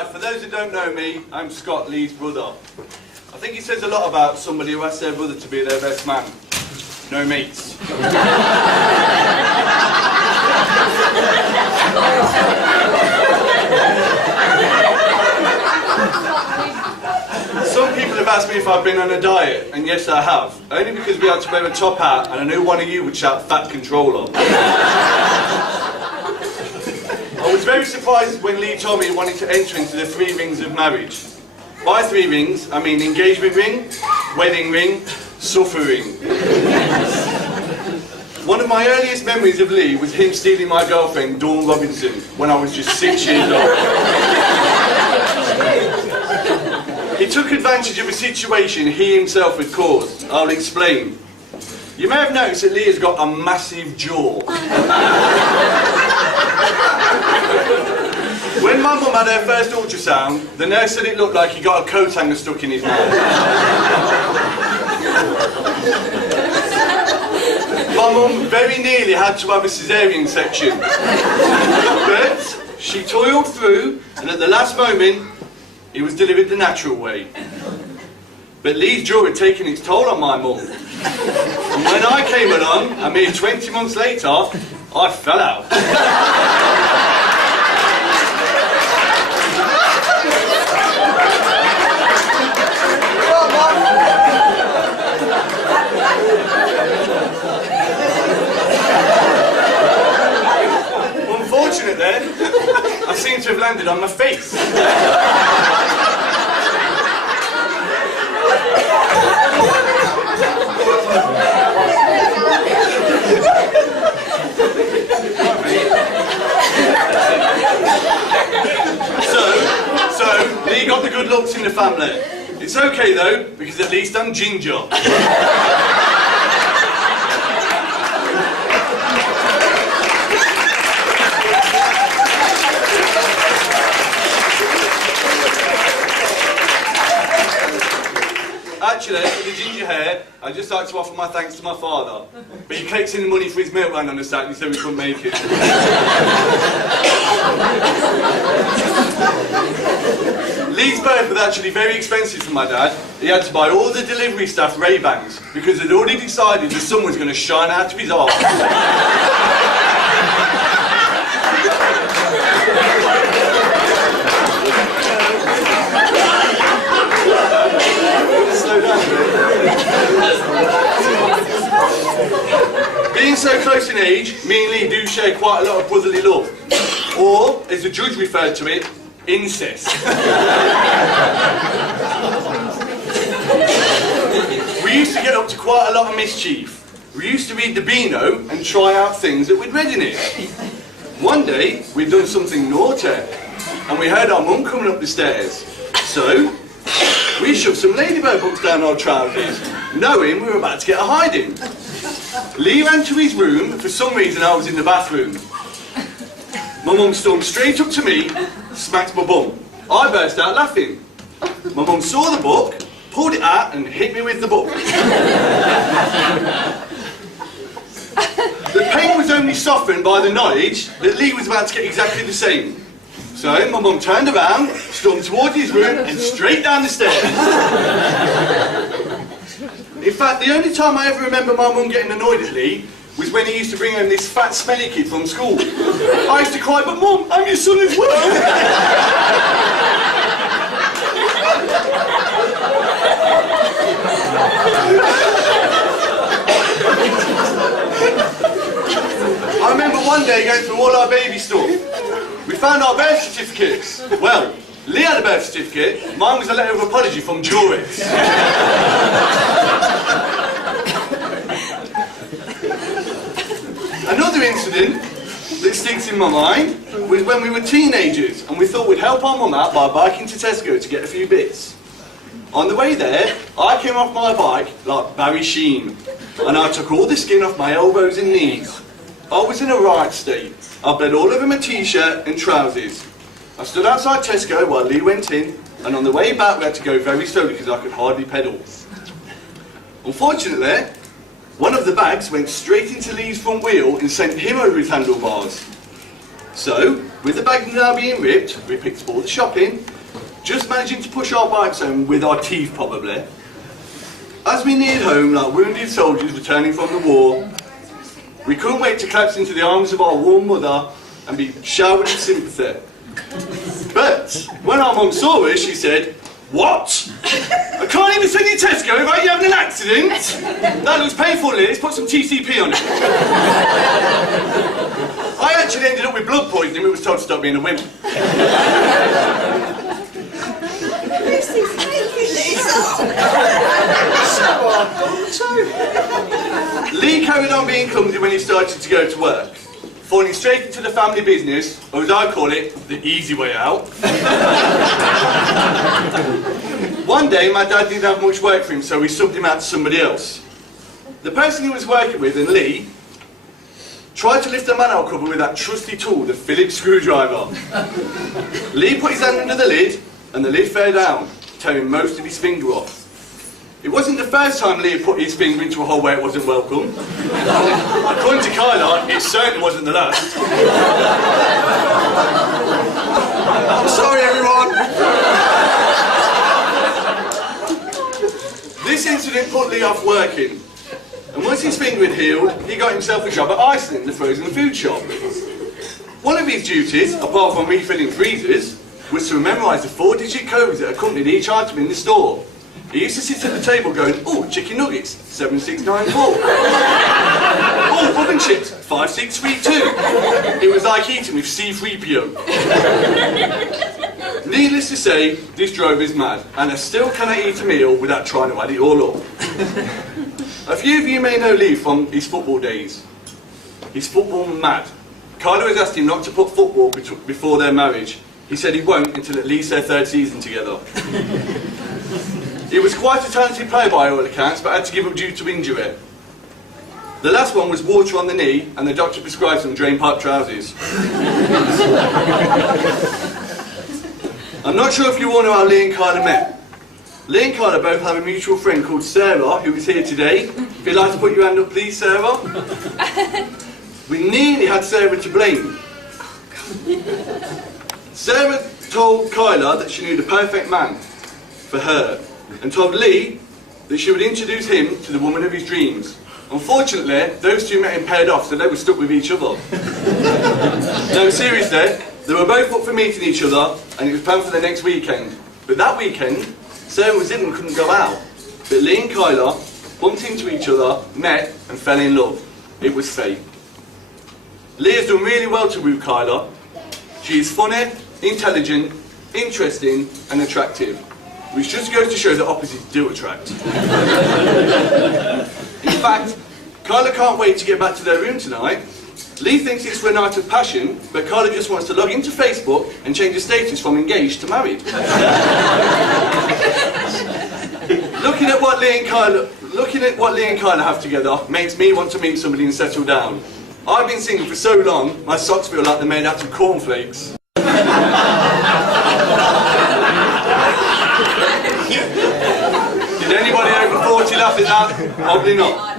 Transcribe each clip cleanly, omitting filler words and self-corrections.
Right, for those who don't know me, I'm Scott, Lee's brother. I think it says a lot about somebody who asks their brother to be their best man. No mates. Some people have asked me if I've been on a diet, and yes I have. Only because we had to wear a top hat and I knew one of you would shout fat controller. I was very surprised when Lee told me he wanted to enter into the 3 rings of marriage. By 3 rings, I mean engagement ring, wedding ring, suffering. One of my earliest memories of Lee was him stealing my girlfriend, Dawn Robinson, when I was just 6 years old. He took advantage of a situation he himself had caused. I'll explain. You may have noticed that Lee has got a massive jaw. When my mum had her first ultrasound, the nurse said it looked like he got a coat hanger stuck in his mouth. My mum very nearly had to have a caesarean section. But she toiled through, and at the last moment, he was delivered the natural way. But Lee's jaw had taken its toll on my mum. And when I came along, a mere 20 months later, I fell out. Unfortunately, I seem to have landed on my face. So Lee got the good looks in the family. It's okay though, because at least I'm ginger. Actually, for the ginger hair, I'd just like to offer my thanks to my father. But he cakes in the money for his milk run on the Saturday, so we couldn't make it. Lee's birth was actually very expensive for my dad. He had to buy all the delivery staff Ray-Bans because they'd already decided the sun was going to shine out of his arse. Being so close in age, me and Lee do share quite a lot of brotherly love. Or, as the judge referred to it, incest. We used to get up to quite a lot of mischief. We used to read the Beano and try out things that we'd read in it. One day, we'd done something naughty, and we heard our mum coming up the stairs. So, we shoved some Ladybird books down our trousers, knowing we were about to get a hiding. Lee ran to his room, for some reason I was in the bathroom. My mum stormed straight up to me, smacked my bum. I burst out laughing. My mum saw the book, pulled it out and hit me with the book. The pain was only softened by the knowledge that Lee was about to get exactly the same. So my mum turned around, stormed towards his room and straight down the stairs. In fact, the only time I ever remember my mum getting annoyed at Lee was when he used to bring home this fat, smelly kid from school. I used to cry, but Mum, I'm your son as well. I remember one day going through all our baby stuff. We found our birth certificates. Well, Lee had a birth certificate, mine was a letter of apology from Juris. Another incident that sticks in my mind was when we were teenagers and we thought we'd help our mum out by biking to Tesco to get a few bits. On the way there, I came off my bike like Barry Sheen and I took all the skin off my elbows and knees. I was in a riot state. I bled all over my t-shirt and trousers. I stood outside Tesco while Lee went in, and on the way back we had to go very slowly because I could hardly pedal. Unfortunately, one of the bags went straight into Lee's front wheel and sent him over his handlebars. So, with the bag now being ripped, we picked up all the shopping, just managing to push our bikes home with our teeth probably. As we neared home like wounded soldiers returning from the war, we couldn't wait to collapse into the arms of our warm mother and be showered with sympathy. But when our mum saw us, she said, "What? I can't even send you to Tesco without you having an accident? That looks painful, let's put some TCP on it." I actually ended up with blood poisoning. We was told to stop being a wimp. Lee carried on being clumsy when he started to go to work, falling straight into the family business, or as I call it, the easy way out. One day, my dad didn't have much work for him, so we subbed him out to somebody else. The person he was working with, and Lee, tried to lift the manhole cover with that trusty tool, the Phillips screwdriver. Lee put his hand under the lid, and the lid fell down, tearing most of his finger off. It wasn't the first time Lee had put his finger into a hole where it wasn't welcome. According to Kyla, it certainly wasn't the last. I'm sorry, everyone. This incident put Lee off working, and once his finger had healed, he got himself a job at Iceland, the frozen food shop. One of his duties, apart from refilling freezers, was to memorise the 4-digit codes that accompanied each item in the store. He used to sit at the table going, "Oh, chicken nuggets, 7694. Oh, oven chips, 5632. It was like eating with C3PO. Needless to say, this drove us mad, and I still cannot eat a meal without trying to add it all up. A few of you may know Lee from his football days. He's football mad. Kyla has asked him not to put football before their marriage. He said he won't until at least their 3rd season together. He was quite a talented player by all accounts, but had to give up due to injury. The last one was water on the knee, and the doctor prescribed some drain pipe trousers. I'm not sure if you all know how Lee and Kyla met. Lee and Kyla both have a mutual friend called Sarah, who is here today. If you'd like to put your hand up, please, Sarah. We nearly had Sarah to blame. Sarah told Kyla that she knew the perfect man for her, and told Lee that she would introduce him to the woman of his dreams. Unfortunately, those two met him paired off, so they were stuck with each other. No, seriously, they were both up for meeting each other, and it was planned for the next weekend. But that weekend, Sarah was ill and couldn't go out. But Lee and Kyla bumped into each other, met, and fell in love. It was fate. Lee has done really well to woo Kyla. She is funny, intelligent, interesting, and attractive. Which just goes to show that opposites do attract. In fact, Kyla can't wait to get back to their room tonight. Lee thinks it's for a night of passion, but Kyla just wants to log into Facebook and change the status from engaged to married. Looking at what Lee and Kyla have together makes me want to meet somebody and settle down. I've been single for so long, my socks feel like they're made out of cornflakes. Did anybody over 40 laugh at that? Probably not.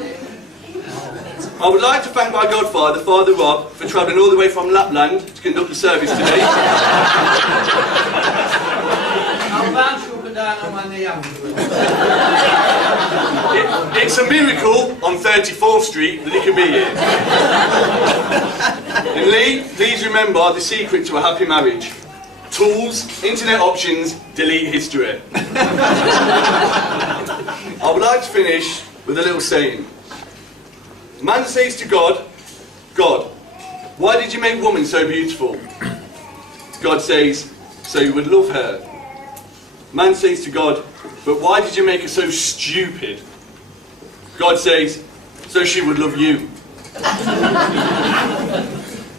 I would like to thank my godfather, Father Rob, for travelling all the way from Lapland to conduct the service today. I'm bound to up and down on my knee. It's a miracle on 34th Street that he can be here. And Lee, please remember the secret to a happy marriage. Tools, internet options, delete history. I would like to finish with a little saying. Man says to God, "God, why did you make woman so beautiful?" God says, "So you would love her." Man says to God, "But why did you make her so stupid?" God says, "So she would love you."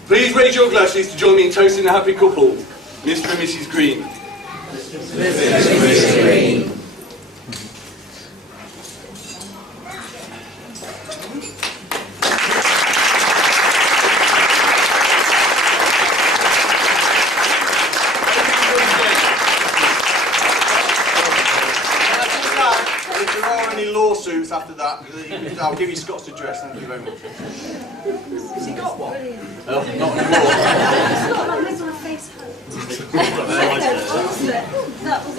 Please raise your glasses to join me in toasting a happy couple, Mr. and Mrs. Green. Mr. and Mrs. Green. If there are any lawsuits after that, I'll give you Scott's address. Thank you very much. Has he got one? Not anymore. That was